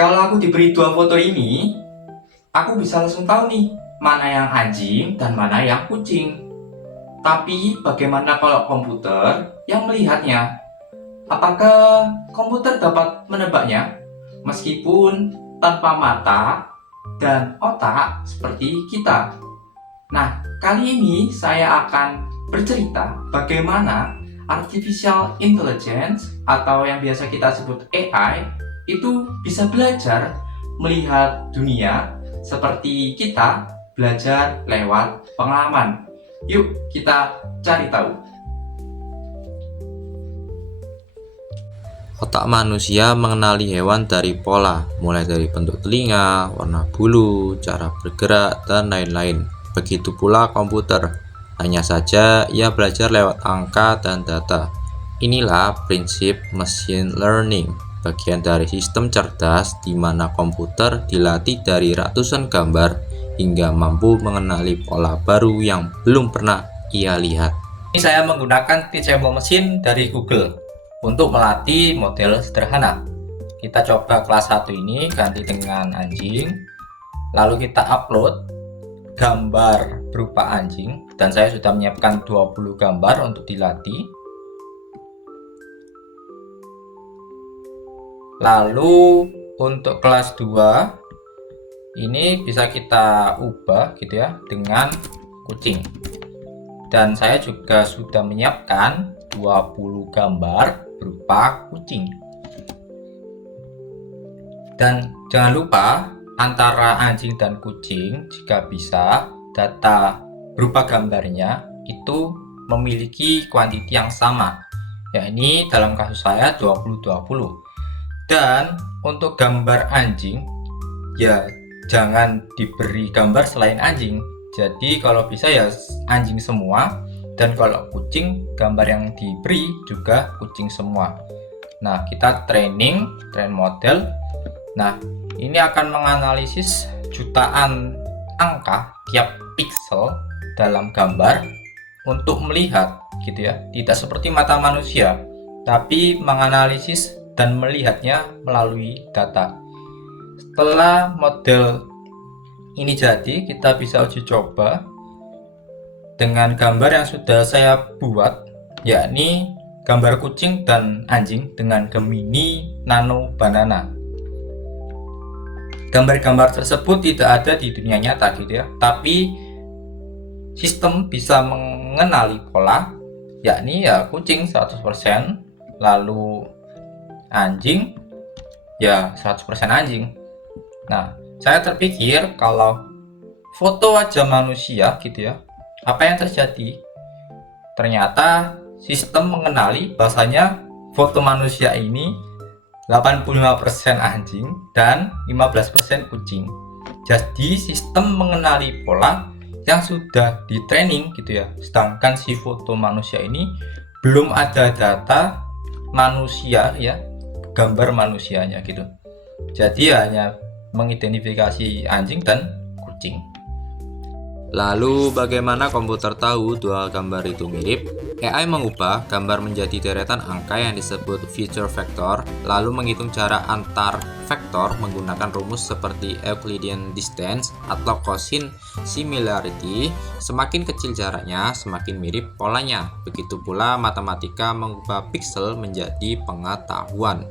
Kalau aku diberi dua foto ini, aku bisa langsung tahu nih, mana yang anjing dan mana yang kucing. Tapi bagaimana kalau komputer yang melihatnya? Apakah komputer dapat menebaknya? Meskipun tanpa mata dan otak seperti kita. Nah, kali ini saya akan bercerita bagaimana artificial intelligence atau yang biasa kita sebut AI itu bisa belajar melihat dunia seperti kita belajar lewat pengalaman. Yuk kita cari tahu. Otak manusia mengenali hewan dari pola, mulai dari bentuk telinga, warna bulu, cara bergerak, dan lain-lain. Begitu pula komputer, hanya saja ia belajar lewat angka dan data. Inilah prinsip machine learning, bagian dari sistem cerdas di mana komputer dilatih dari ratusan gambar hingga mampu mengenali pola baru yang belum pernah ia lihat. Ini saya menggunakan Teachable Machine dari Google untuk melatih model sederhana. Kita coba kelas 1 ini ganti dengan anjing, lalu kita upload gambar berupa anjing, dan saya sudah menyiapkan 20 gambar untuk dilatih. Lalu untuk kelas 2 ini bisa kita ubah gitu ya dengan kucing. Dan saya juga sudah menyiapkan 20 gambar berupa kucing. Dan jangan lupa antara anjing dan kucing, jika bisa data berupa gambarnya itu memiliki kuantiti yang sama. Ya, ini dalam kasus saya 20-20. Dan untuk gambar anjing, ya jangan diberi gambar selain anjing. Jadi kalau bisa ya anjing semua, dan kalau kucing gambar yang diberi juga kucing semua. Nah, kita train model. Nah, ini akan menganalisis jutaan angka tiap pixel dalam gambar untuk melihat gitu ya. Tidak seperti mata manusia, tapi menganalisis dan melihatnya melalui data. Setelah model ini jadi, kita bisa uji coba dengan gambar yang sudah saya buat, yakni gambar kucing dan anjing dengan Gemini Nano Banana. Gambar-gambar tersebut tidak ada di dunia nyata gitu ya, tapi sistem bisa mengenali pola, yakni ya kucing 100%, lalu anjing ya 100% anjing. Nah, saya terpikir kalau foto wajah manusia gitu ya, apa yang terjadi? Ternyata sistem mengenali bahasanya foto manusia ini 85% anjing dan 15% kucing. Jadi sistem mengenali pola yang sudah di training gitu ya. Sedangkan si foto manusia ini belum ada data manusia ya, gambar manusianya gitu. Jadi hanya mengidentifikasi anjing dan kucing. Lalu bagaimana komputer tahu dua gambar itu mirip? AI mengubah gambar menjadi deretan angka yang disebut feature vector, lalu menghitung jarak antar vektor menggunakan rumus seperti Euclidean distance atau cosine similarity. Semakin kecil jaraknya, semakin mirip polanya. Begitu pula matematika mengubah pixel menjadi pengetahuan.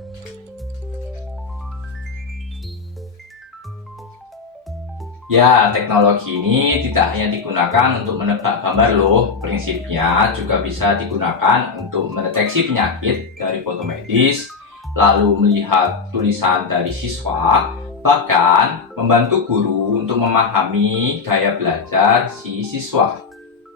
Ya, teknologi ini tidak hanya digunakan untuk menebak gambar loh. Prinsipnya juga bisa digunakan untuk mendeteksi penyakit dari foto medis, lalu melihat tulisan dari siswa, bahkan membantu guru untuk memahami gaya belajar si siswa.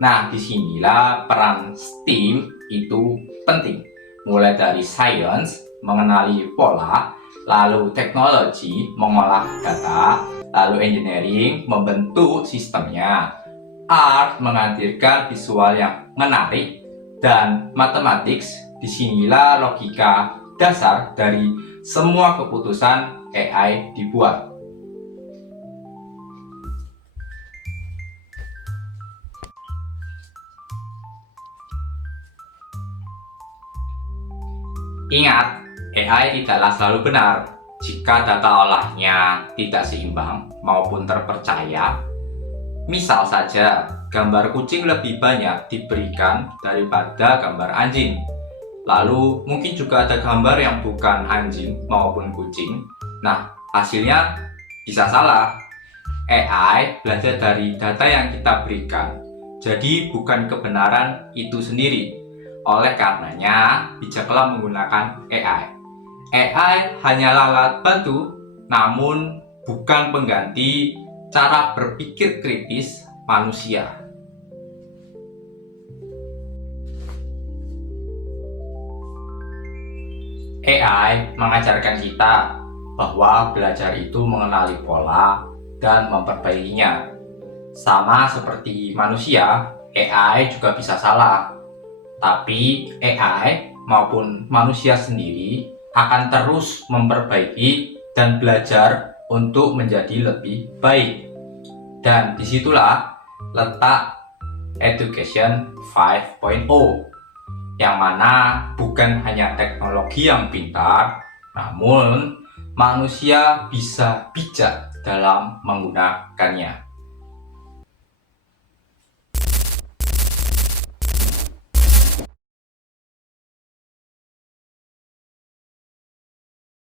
Nah, disinilah peran STEAM itu penting. Mulai dari science, mengenali pola, lalu teknologi, mengolah data, lalu engineering, membentuk sistemnya, art, menghadirkan visual yang menarik, dan mathematics, disinilah logika dasar dari semua keputusan AI dibuat. Ingat, AI tidaklah selalu benar. jika data olahnya tidak seimbang maupun terpercaya. Misal saja, gambar kucing lebih banyak diberikan daripada gambar anjing. Lalu mungkin juga ada gambar yang bukan anjing maupun kucing. Nah, hasilnya bisa salah. AI belajar dari data yang kita berikan. Jadi bukan kebenaran itu sendiri. Oleh karenanya, bijaklah menggunakan AI. AI hanyalah alat bantu, namun bukan pengganti cara berpikir kritis manusia. AI mengajarkan kita bahwa belajar itu mengenali pola dan memperbaikinya. Sama seperti manusia, AI juga bisa salah. Tapi AI maupun manusia sendiri akan terus memperbaiki dan belajar untuk menjadi lebih baik. Dan disitulah letak Education 5.0, yang mana bukan hanya teknologi yang pintar, namun manusia bisa bijak dalam menggunakannya.